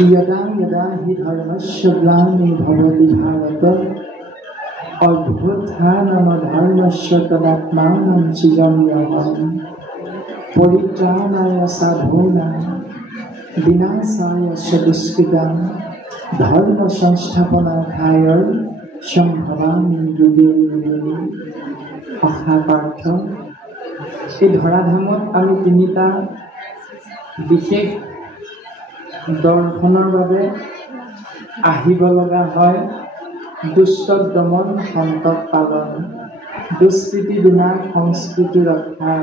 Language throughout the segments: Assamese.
यदा यदा हि धर्मस्य ग्लानिर्भवति भारत अभ्युत्थानमधर्मस्य तदात्मानं सृजाम्यहम् परित्राणाय साधूनां विनाशाय च दुष्कृतां धर्म संस्थापनार्थाय सम्भवामि युगे युगे। অসাপাৰ্থ এই ধৰাধামত আমি তিনিটা বিশেষ দৰ্শনৰ বাবে আহিব লগা হয়। দুষ্ট দমন সন্তত পালন, দুষ্কৃতি বিনাশ সংস্কৃতি ৰক্ষা।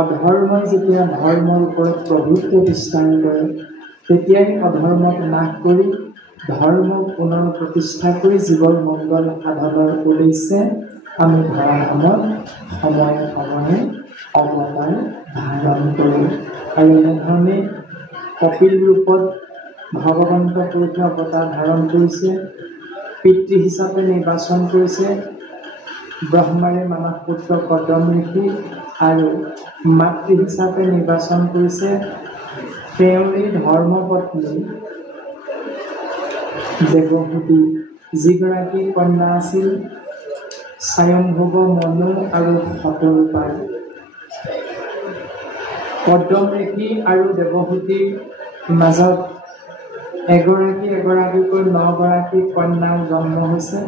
অধৰ্মই যেতিয়া ধৰ্মৰ ওপৰত প্ৰভুত্ব বিস্তাৰ কৰে তেতিয়াই অধৰ্মক নাশ কৰি ধৰ্মক পুনৰ প্ৰতিষ্ঠা কৰি জীৱৰ মংগল সাধনৰ উদ্দেশ্যে আমি ধৰাধামত সময়ে সময়ে অৱতাৰ ধাৰণ কৰোঁ। আৰু এনেধৰণে কপিল ৰূপত ভগৱন্ত পুৰুষে অৱতাৰ ধাৰণ কৰিছে, পিতৃ হিচাপে নিৰ্বাচন কৰিছে ব্ৰহ্মাৰে মানস পুত্ৰ কদম ঋষি, আৰু মাতৃ হিচাপে নিৰ্বাচন কৰিছে তেওঁৰে ধৰ্মপত্নী দেৱহূতি, যিগৰাকী কন্যা আছিল স্বয়ম্ভুৱ মনু আৰু শতৰূপাৰ। কদম ঋষি আৰু দেৱহূতিৰ মাজত এগৰাকী এগৰাকীকৈ 9গৰাকী কন্যাৰ জন্ম হৈছে,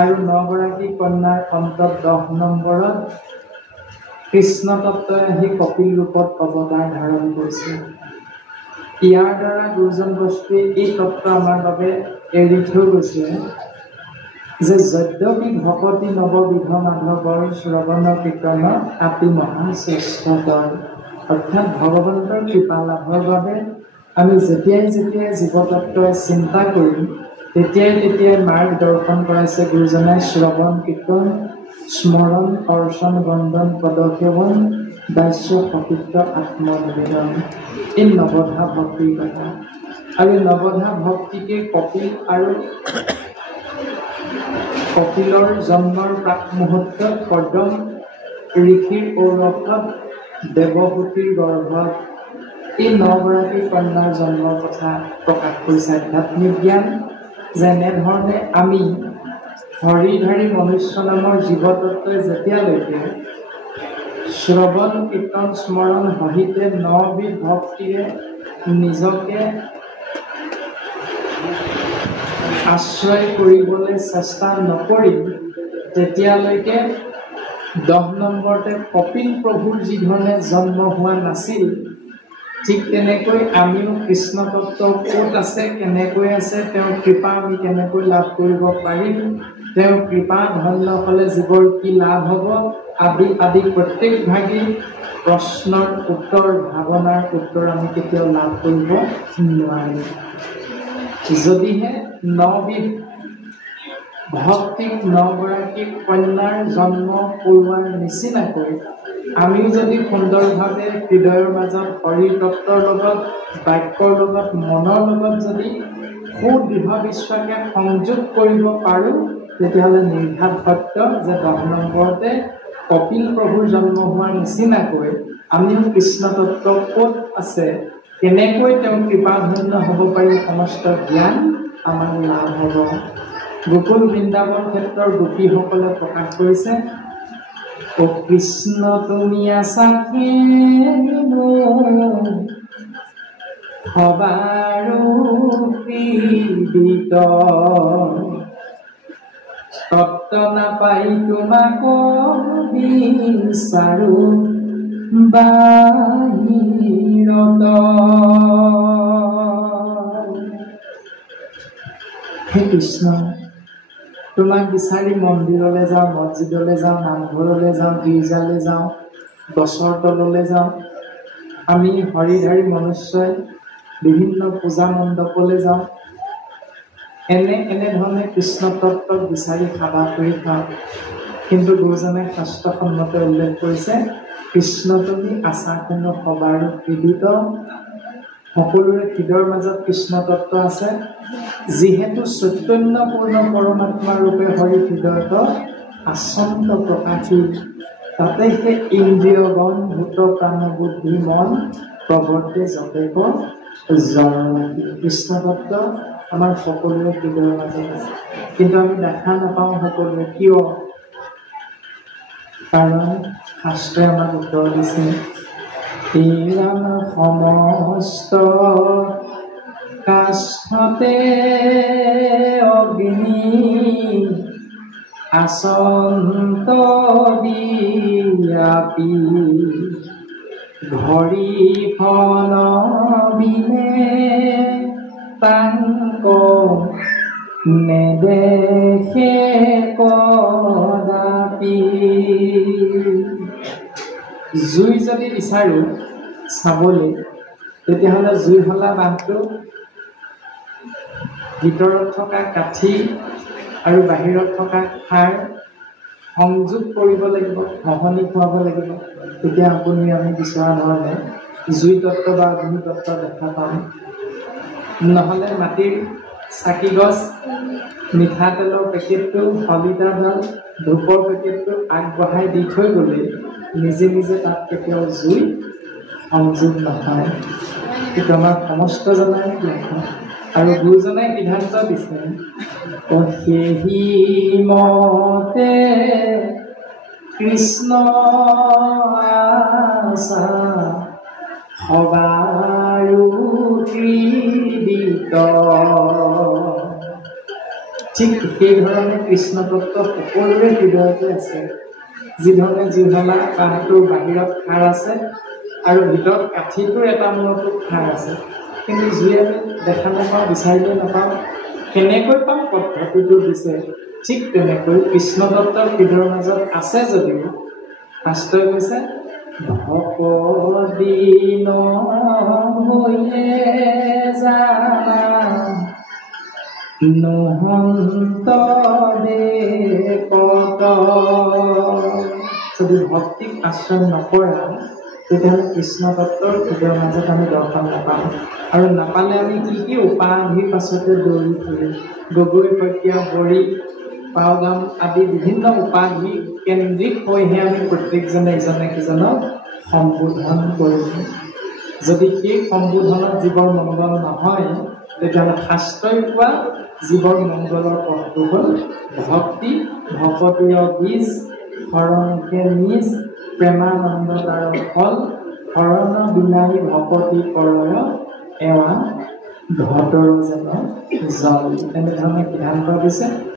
আৰু 9গৰাকী কন্যাৰ অন্তত 10 নম্বৰত কৃষ্ণ তত্ত্বই আহি কপিল ৰূপত অৱতাৰ ধাৰণ কৰিছে। ইয়াৰ দ্বাৰা গুৰুজন বস্তুৱে এই তত্ত্ব আমাৰ বাবে এৰি থৈ গৈছে যে যদ্যপি ভকতি নৱবিধ মাধৱৰ শ্ৰৱণ কীৰ্তন আতি মহাশ্ৰেষ্ঠতৰ, অৰ্থাৎ ভগৱন্তৰ কৃপা লাভৰ বাবে আমি যেতিয়াই যেতিয়াই জীৱতত্ত্বই চিন্তা কৰিম তেতিয়াই মাৰ্গ দৰ্শন কৰাইছে গুৰুজনাই। শ্ৰৱণ কীৰ্তন স্মৰণ অৰ্চন বন্দন পদসেৱন দাস্য সতীত্ব আত্মনিবেদন, এই নৱধা ভক্তিৰ কথা। আৰু নৱধা ভক্তিকে কপিল আৰু কপিলৰ জন্মৰ প্ৰাক মুহূৰ্তত কদম ঋষিৰ ঔৰসত দেৱহূতিৰ গৰ্ভত এই 9গৰাকী কন্যাৰ জন্মৰ কথা প্ৰকাশ কৰিছে আধ্যাত্মিক জ্ঞান। যেনেধৰণে আমি হৰিধাৰী মনুষ্য নামৰ জীৱতত্ত্বই যেতিয়ালৈকে শ্ৰৱণ কীৰ্তন স্মৰণ সহিতে 9বিধ ভক্তিৰে নিজকে আশ্ৰয় কৰিবলৈ চেষ্টা নকৰিম তেতিয়ালৈকে 10 নম্বৰতে কপিল প্ৰভুৰ যিধৰণে জন্ম হোৱা নাছিল, ঠিক তেনেকৈ আমিও কৃষ্ণ তত্ত্ব ক'ত আছে, কেনেকৈ আছে, তেওঁৰ কৃপা আমি কেনেকৈ লাভ কৰিব পাৰিম, তেওঁৰ কৃপা ধন্য হ'লে জীৱৰ কি লাভ হ'ব আদি প্ৰত্যেক ভাগী প্ৰশ্নৰ উত্তৰ, ভাৱনাৰ উত্তৰ আমি কেতিয়াও লাভ কৰিব নোৱাৰিম। যদিহে 9বিধ ভক্তিক 9গৰাকী কন্যাৰ জন্ম কৰোৱাৰ নিচিনাকৈ আমিও যদি সুন্দৰভাৱে হৃদয়ৰ মাজত হৰিৰ তত্ত্বৰ লগত, বাক্যৰ লগত, মনৰ লগত যদি সুদৃঢ় বিশ্বাসে সংযোগ কৰিব পাৰোঁ তেতিয়াহ'লে নিৰ্ঘাত সত্য যে 10 নম্বৰতে কপিল প্ৰভুৰ জন্ম হোৱাৰ নিচিনাকৈ আমিও কৃষ্ণ তত্ত্ব ক'ত আছে, কেনেকৈ তেওঁ কৃপাধন্য হ'ব পাৰিম, সমস্ত জ্ঞান আমাৰ লাভ হ'ব। গোকুল বৃন্দাবন ক্ষেত্ৰৰ গোপীসকলে প্ৰকাশ কৰিছে, ও কৃষ্ণ তুমি আছা সবাৰো পীড়িত, তত্ত্ব নাপাই তোমাক বিচাৰো বাহিৰত। হে কৃষ্ণ, তোমাক বিচাৰি মন্দিৰলৈ যাওঁ, মছজিদলৈ যাওঁ, নামঘৰলৈ যাওঁ, গীৰ্জালৈ যাওঁ, গছৰ তললৈ যাওঁ। আমি হৰিধাৰী মনুষ্যই বিভিন্ন পূজা মণ্ডপলৈ যাওঁ, এনেধৰণে কৃষ্ণ তত্ত্বক বিচাৰি সেৱা কৰি খাওঁ। কিন্তু গুৰুজনে শাস্ত্ৰসন্মতে উল্লেখ কৰিছে, কৃষ্ণ তুমি আছা কিন্তু সবাৰো পীড়িত, সকলোৰে হৃদয়ৰ মাজত কৃষ্ণ তত্ত্ব আছে। যিহেতু চৈতন্যপূৰ্ণ পৰমাত্মা ৰূপে হৰি হৃদয়ত আচন্ত প্ৰকাশী, তাতে সেই ইন্দ্ৰিয়গণ ভূত প্ৰাণ বুদ্ধি মন প্ৰৱৰ্তে যতেক জনমতি কৃষ্ণ তত্ত্ব আমাৰ সকলোৰে হৃদয়ৰ মাজত আছে, কিন্তু আমি দেখা নাপাওঁ সকলোৱে। কিয়? কাৰণ শাস্ত্ৰই আমাক উত্তৰ দিছে, এইৰাম সমস্ত কাষ্ঠতে অগ্নি আচন্ত বিয়াপি ঘৰি ফল বিনে তাংক নেদেখে কদাপি। জুই যদি বিচাৰোঁ চাবলৈ, তেতিয়াহ'লে জুইশলা বান্ধটো ভিতৰত থকা কাঠি আৰু বাহিৰত থকা খাৰ সংযোগ কৰিব লাগিব, ঘঁহনি খুৱাব লাগিব, তেতিয়া আপুনি আমি বিচৰা ধৰণে জুই তত্ত্ব বা অগ্নি তত্ত্ব দেখা পাম। নহ'লে মাটিৰ চাকি গছ, মিঠাতেলৰ পেকেটটো, শলিতাডাল, ধূপৰ পেকেটটো আগবঢ়াই দি থৈ গ'লে নিজে নিজে তাত কেতিয়াও জুই সংযোগ নহয়। কিন্তু আমাৰ সমস্ত জনাই ব্যাখ্যা আৰু গুৰুজনাই সিদ্ধান্ত দিছে, সেহি মতে কৃষ্ণ আশা সবাৰো হৃদিত। ঠিক সেইধৰণে কৃষ্ণ তত্ত্ব সকলোৰে হৃদয়তে আছে। যিধৰণে জুইশলা বাঁহটোৰ বাহিৰত খাৰ আছে আৰু ভিতৰত কাঠিটোৰ এটা মূৰতো খাৰ আছে, কিন্তু জুই আমি দেখা নাপাওঁ, বিচাৰিলে নাপাওঁ। কেনেকৈ পাম? পদ্ধতিটো দিছে। ঠিক তেনেকৈ কৃষ্ণ তত্ত্বৰ হৃদয়ৰ মাজত আছে যদিও শাস্ত্ৰই কৈছে, ভকদিন হৈয়ে জানা নহন্ত দেশত। যদি ভক্তিক আশ্ৰয় নকৰা, তেতিয়াহ'লে কৃষ্ণ তত্ত্বৰ হৃদয়ৰ মাজত আমি দৰ্শন নাপাওঁ। আৰু নাপালে আমি কি উপাধিৰ পাছতে দৌৰি ফুৰিম। গগৈ, শইকীয়া, বড়ি, পাওগাম আদি বিভিন্ন উপাধি কেন্দ্ৰিক হৈহে আমি প্ৰত্যেকজনে ইজনে সিজনক সম্বোধন কৰিম। যদি সেই সম্বোধনত জীৱৰ মংগল নহয়, তেতিয়াহ'লে শাস্ত্ৰই কোৱা জীৱৰ মংগলৰ পথটো হ'ল ভক্তি। ভকতীয় বীজ শৰণকে নিজ প্ৰেমানন্দ তাৰ ফল, শৰণ বিনাই ভকতি কৰয় এৱা ঘটৰ যেন জল। এনেধৰণে সিদ্ধান্ত দিছে।